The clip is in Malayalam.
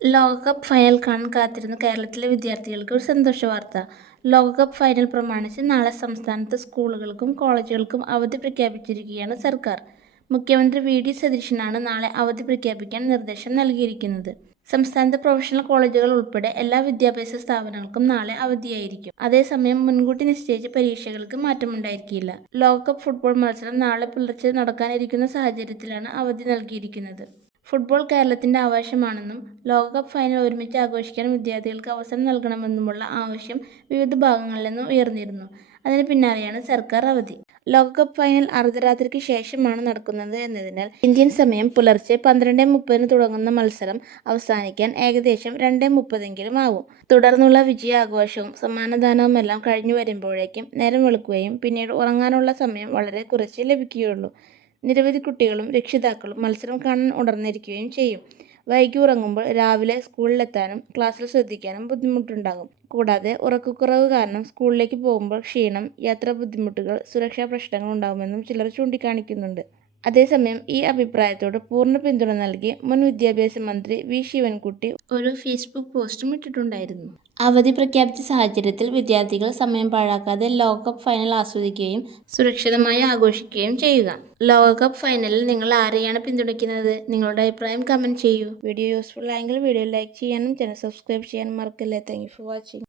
ലോകകപ്പ് ഫൈനൽ കാണാൻ കാത്തിരുന്ന കേരളത്തിലെ വിദ്യാർത്ഥികൾക്ക് ഒരു സന്തോഷ വാർത്ത. ലോകകപ്പ് ഫൈനൽ പ്രമാണിച്ച് നാളെ സംസ്ഥാനത്ത് സ്കൂളുകൾക്കും കോളേജുകൾക്കും അവധി പ്രഖ്യാപിച്ചിരിക്കുകയാണ് സർക്കാർ. മുഖ്യമന്ത്രി വി.ഡി. സതീശനാണ് നാളെ അവധി പ്രഖ്യാപിക്കാൻ നിർദ്ദേശം നൽകിയിരിക്കുന്നത്. സംസ്ഥാനത്തെ പ്രൊഫഷണൽ കോളേജുകൾ ഉൾപ്പെടെ എല്ലാ വിദ്യാഭ്യാസ സ്ഥാപനങ്ങൾക്കും നാളെ അവധിയായിരിക്കും. അതേസമയം മുൻകൂട്ടി നിശ്ചയിച്ച പരീക്ഷകൾക്ക് മാറ്റമുണ്ടായിരിക്കില്ല. ലോകകപ്പ് ഫുട്ബോൾ മത്സരം നാളെ പുലർച്ചെ നടക്കാനിരിക്കുന്ന സാഹചര്യത്തിലാണ് അവധി നൽകിയിരിക്കുന്നത്. ഫുട്ബോൾ കേരളത്തിന്റെ ആവേശമാണെന്നും ലോകകപ്പ് ഫൈനൽ ഒരുമിച്ച് ആഘോഷിക്കാൻ വിദ്യാർത്ഥികൾക്ക് അവസരം നൽകണമെന്നുമുള്ള ആവശ്യം വിവിധ ഭാഗങ്ങളിൽ നിന്ന് ഉയർന്നിരുന്നു. അതിന് പിന്നാലെയാണ് സർക്കാർ അവധി. ലോകകപ്പ് ഫൈനൽ അർദ്ധരാത്രിക്ക് ശേഷമാണ് നടക്കുന്നത് എന്നതിനാൽ ഇന്ത്യൻ സമയം പുലർച്ചെ 12:30 തുടങ്ങുന്ന മത്സരം അവസാനിക്കാൻ ഏകദേശം 2:30 ആവും. തുടർന്നുള്ള വിജയാഘോഷവും സമ്മാനദാനവുമെല്ലാം കഴിഞ്ഞു വരുമ്പോഴേക്കും നേരം വെളുക്കുകയും പിന്നീട് ഉറങ്ങാനുള്ള സമയം വളരെ കുറച്ചേ ലഭിക്കുകയുള്ളൂ. നിരവധി കുട്ടികളും രക്ഷിതാക്കളും മത്സരം കാണാൻ ഉണർന്നിരിക്കുകയും ചെയ്യും. വൈകി ഉറങ്ങുമ്പോൾ രാവിലെ സ്കൂളിലെത്താനും ക്ലാസ്സിൽ ശ്രദ്ധിക്കാനും ബുദ്ധിമുട്ടുണ്ടാകും. കൂടാതെ ഉറക്കക്കുറവ് കാരണം സ്കൂളിലേക്ക് പോകുമ്പോൾ ക്ഷീണം, യാത്രാ ബുദ്ധിമുട്ടുകൾ, സുരക്ഷാ പ്രശ്നങ്ങൾ ഉണ്ടാകുമെന്നും ചിലർ ചൂണ്ടിക്കാണിക്കുന്നുണ്ട്. അതേസമയം ഈ അഭിപ്രായത്തോട് പൂർണ്ണ പിന്തുണ നൽകി മുൻ വിദ്യാഭ്യാസ മന്ത്രി വി. ശിവൻകുട്ടി ഒരു ഫേസ്ബുക്ക് പോസ്റ്റും ഇട്ടിട്ടുണ്ടായിരുന്നു. അവധി പ്രഖ്യാപിച്ച സാഹചര്യത്തിൽ വിദ്യാർത്ഥികൾ സമയം പാഴാക്കാതെ ലോകകപ്പ് ഫൈനൽ ആസ്വദിക്കുകയും സുരക്ഷിതമായി ആഘോഷിക്കുകയും ചെയ്യുക. ലോകകപ്പ് ഫൈനലിൽ നിങ്ങൾ ആരെയാണ് പിന്തുണയ്ക്കുന്നത്? നിങ്ങളുടെ അഭിപ്രായം കമന്റ് ചെയ്യൂ. വീഡിയോ യൂസ്ഫുൾ ആയെങ്കിൽ വീഡിയോ ലൈക്ക് ചെയ്യാനും ചാനൽ സബ്സ്ക്രൈബ് ചെയ്യാനും മറക്കല്ലേ. Thank you for watching.